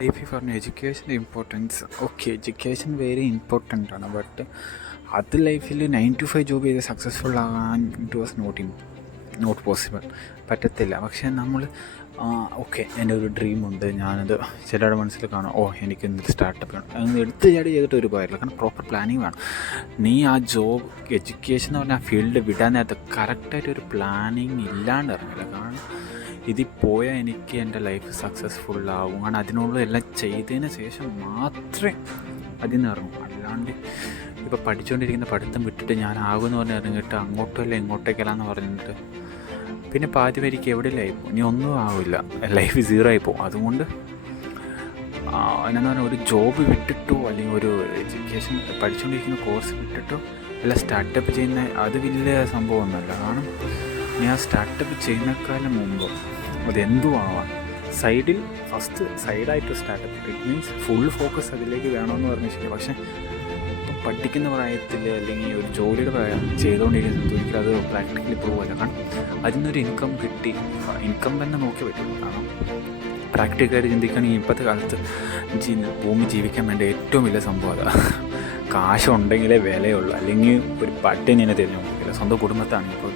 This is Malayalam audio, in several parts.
ലൈഫിൽ പറഞ്ഞു education importance. Okay, education very important ആണ്. ബട്ട് അത് ലൈഫിൽ 9 to 5 ജോബ് ചെയ്ത് സക്സസ്ഫുൾ ആകാൻ ഇറ്റ് വാസ് നോട്ട് പോസിബിൾ. പറ്റത്തില്ല. പക്ഷേ നമ്മൾ ഓക്കെ, എൻ്റെ ഒരു ഡ്രീമുണ്ട്, ഞാനത് ചിലരുടെ മനസ്സിൽ കാണും, എനിക്കൊന്നൊരു സ്റ്റാർട്ടപ്പ് വേണം, അങ്ങനെ എടുത്ത് ചാടി ചെയ്തിട്ട് ഒരു കാര്യമില്ല. കാരണം പ്രോപ്പർ പ്ലാനിങ് വേണം. നീ ആ ജോബ് എഡ്യൂക്കേഷൻ എന്ന് പറഞ്ഞാൽ ആ ഫീൽഡ് വിടാൻ നേരത്ത് കറക്റ്റായിട്ടൊരു പ്ലാനിങ് ഇല്ലാണ്ട് ഇറങ്ങില്ല. കാരണം ഇതിൽ പോയാൽ എനിക്ക് എൻ്റെ ലൈഫ് സക്സസ്ഫുള്ളാവും. കാരണം അതിനുള്ള എല്ലാം ചെയ്തതിന് ശേഷം മാത്രമേ അതിൽ നിന്ന് ഇറങ്ങും. അല്ലാണ്ട് ഇപ്പോൾ പഠിച്ചുകൊണ്ടിരിക്കുന്ന പഠിത്തം വിട്ടിട്ട് ഞാനാകുമെന്ന് പറഞ്ഞ് ഇറങ്ങിയിട്ട് അങ്ങോട്ടല്ല ഇങ്ങോട്ടേക്കല്ല എന്ന് പറഞ്ഞിട്ട് പിന്നെ പാതി വരിക്ക് എവിടെയില്ലായിപ്പോൾ ഇനി ഒന്നും ആവില്ല, ലൈഫ് സീറോ ആയിപ്പോവും. അതുകൊണ്ട് എന്നാ പറഞ്ഞാൽ ഒരു ജോബ് വിട്ടിട്ടോ അല്ലെങ്കിൽ ഒരു എഡ്യൂക്കേഷൻ പഠിച്ചുകൊണ്ടിരിക്കുന്ന കോഴ്സ് വിട്ടിട്ടോ അല്ല സ്റ്റാർട്ടപ്പ് ചെയ്യുന്ന അത് വലിയ സംഭവമൊന്നുമല്ല. കാരണം നീ ആ സ്റ്റാർട്ടപ്പ് ചെയ്യുന്നേക്കാളും മുമ്പ് അതെന്തും ആവാം, ഫസ്റ്റ് സൈഡായിട്ട് startup. It means full focus അതിലേക്ക് വേണമെന്ന് പറഞ്ഞാൽ ശരി. പക്ഷേ ഇപ്പം പഠിക്കുന്ന പ്രായത്തിൽ അല്ലെങ്കിൽ ഒരു ജോലിയുടെ പ്രായം ചെയ്തുകൊണ്ടിരിക്കുന്നത് ഒരിക്കലും അത് പ്രാക്ടിക്കലി പ്രൂവ് അല്ല. കാരണം അതിൽ നിന്നൊരു ഇൻകം കിട്ടി, ഇൻകം തന്നെ നോക്കി പറ്റുള്ളൂ. കാരണം പ്രാക്ടിക്കലായിട്ട് ചിന്തിക്കുകയാണെങ്കിൽ ഇപ്പോഴത്തെ കാലത്ത് ഭൂമി ജീവിക്കാൻ വേണ്ട ഏറ്റവും വലിയ സംഭവം അതാണ്. കാശുണ്ടെങ്കിലേ വിലയുള്ളൂ, അല്ലെങ്കിൽ ഒരു പട്ടിനെ തന്നെ തിരിഞ്ഞു നോക്കില്ല, സ്വന്തം കുടുംബത്താണ് ഇപ്പോൾ.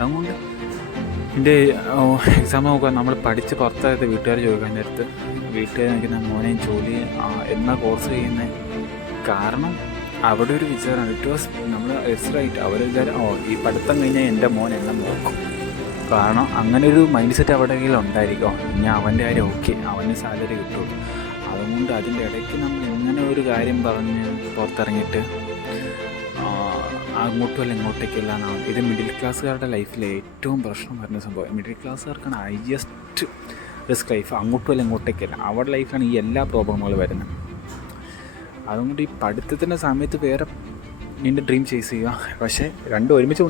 അതുകൊണ്ട് എൻ്റെ എക്സാം നോക്കുക, നമ്മൾ പഠിച്ച് പുറത്തായത് വീട്ടുകാർ ചോദിക്കാൻ നേരത്ത് വീട്ടുകാർ നിൽക്കുന്ന മോനെ ജോലി എന്നാ കോഴ്സ് ചെയ്യുന്നത്. കാരണം അവിടെ ഒരു വിചാരമാണ്, ഇറ്റ് വാസ് നമ്മൾ ഇറ്റ്സ് റൈറ്റ്. അവർ വിചാരം ഈ പഠിത്തം കഴിഞ്ഞാൽ എൻ്റെ മോൻ എന്നെ നോക്കും. കാരണം അങ്ങനെ ഒരു മൈൻഡ് സെറ്റ് അവിടെ ഉണ്ടായിരിക്കും. ഇനി അവൻ്റെ കാര്യം ഓക്കെ, അവന് സാലറി കിട്ടുള്ളൂ. അതുകൊണ്ട് അതിൻ്റെ ഇടയ്ക്ക് നമ്മൾ ഇങ്ങനെ ഒരു കാര്യം പറഞ്ഞ് പുറത്തിറങ്ങിയിട്ട് അങ്ങോട്ടും അല്ല ഇങ്ങോട്ടേക്കല്ല എന്നാണ്. ഇത് മിഡിൽ ക്ലാസ്സുകാരുടെ ലൈഫിലെ ഏറ്റവും പ്രശ്നം വരുന്ന സംഭവം. മിഡിൽ ക്ലാസ്സുകാർക്കാണ് ഹൈയസ്റ്റ് റിസ്ക് ലൈഫ്. അങ്ങോട്ടും അല്ല ഇങ്ങോട്ടേക്കല്ല, അവരുടെ ലൈഫിലാണ് ഈ എല്ലാ പ്രോബ്ലങ്ങളും വരുന്നത്. അതുകൊണ്ട് ഈ പഠിത്തത്തിൻ്റെ സമയത്ത് വേറെ നിൻ്റെ ഡ്രീം ചേസ് ചെയ്യുക. പക്ഷേ രണ്ടും ഒരുമിച്ച്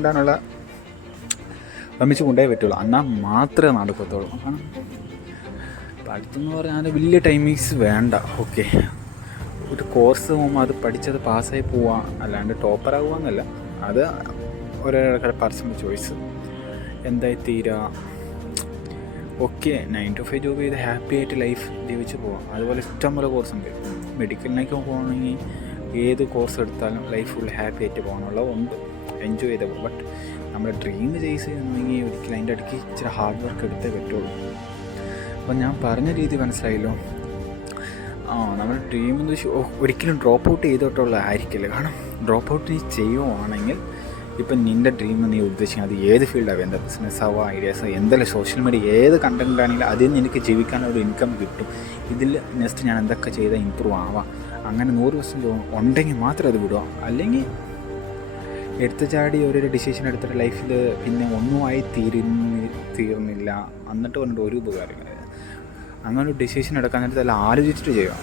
കൊണ്ടേ പറ്റുള്ളൂ, എന്നാൽ മാത്രമേ നടക്കത്തുള്ളൂ. കാരണം പഠിത്തം എന്ന് പറഞ്ഞാൽ വലിയ ടൈമിങ്സ് വേണ്ട. ഓക്കെ, ഒരു കോഴ്സ് പോകുമ്പോൾ അത് പഠിച്ചത് പാസ്സായി പോവാം, അല്ലാണ്ട് ടോപ്പറാകുക എന്നല്ല. അത് ഓരോരുടെ പേഴ്സണൽ ചോയ്സ് എന്തായി തീരുക. ഓക്കെ, 9 to 5 ജോബ് ചെയ്ത് ഹാപ്പി ആയിട്ട് ലൈഫ് ജീവിച്ച് പോവാം. അതുപോലെ ഇഷ്ടംപോലെ കോഴ്സ് ഉണ്ട്. മെഡിക്കലിനൊക്കെ പോകണമെങ്കിൽ ഏത് കോഴ്സ് എടുത്താലും ലൈഫ് ഫുൾ ഹാപ്പി ആയിട്ട് പോകാനുള്ള ഉണ്ട്, എൻജോയ് ചെയ്ത് പോകും. ബട്ട് നമ്മുടെ ഡ്രീം ചേസ് ചെയ്യുന്നെങ്കിൽ ഒരിക്കലും അതിൻ്റെ ഇടയ്ക്ക് ഇച്ചിരി ഹാർഡ് വർക്ക് എടുത്തേ പറ്റുള്ളൂ. അപ്പോൾ ഞാൻ പറഞ്ഞ രീതി മനസ്സിലായല്ലോ. നമ്മുടെ ഡ്രീം എന്ന് വെച്ചാൽ ഒരിക്കലും ഡ്രോപ്പ് ഔട്ട് ചെയ്തിട്ടുള്ള ആയിരിക്കില്ല. കാരണം ഡ്രോപ്പ് ഔട്ട് നീ ചെയ്യുവാണെങ്കിൽ ഇപ്പം നിൻ്റെ ഡ്രീം നീ ഉദ്ദേശിക്കുന്നത് അത് ഏത് ഫീൽഡാവും, എന്താ ബിസിനസ്സാവോ ഐഡിയാസോ എന്തെല്ലാം സോഷ്യൽ മീഡിയ ഏത് കണ്ടൻറ്റാണെങ്കിലും അതിൽ നിന്ന് എനിക്ക് ജീവിക്കാനൊരു ഇൻകം കിട്ടും. ഇതിൽ നെക്സ്റ്റ് ഞാൻ എന്തൊക്കെ ചെയ്താൽ ഇമ്പ്രൂവ് ആവാം, അങ്ങനെ 100% ഉണ്ടെങ്കിൽ മാത്രം അത് വിടുക. അല്ലെങ്കിൽ എടുത്തു ചാടി ഓരോരോ ഡിസിഷൻ എടുത്തിട്ട് ലൈഫിൽ പിന്നെ ഒന്നുമായി തീർന്നില്ല എന്നിട്ട് പറഞ്ഞിട്ട് ഒരു ഉപകാരമില്ല. അങ്ങനെ ഒരു ഡിസിഷൻ എടുക്കാൻ നേരത്തെ എല്ലാം ആലോചിച്ചിട്ട് ചെയ്യുക.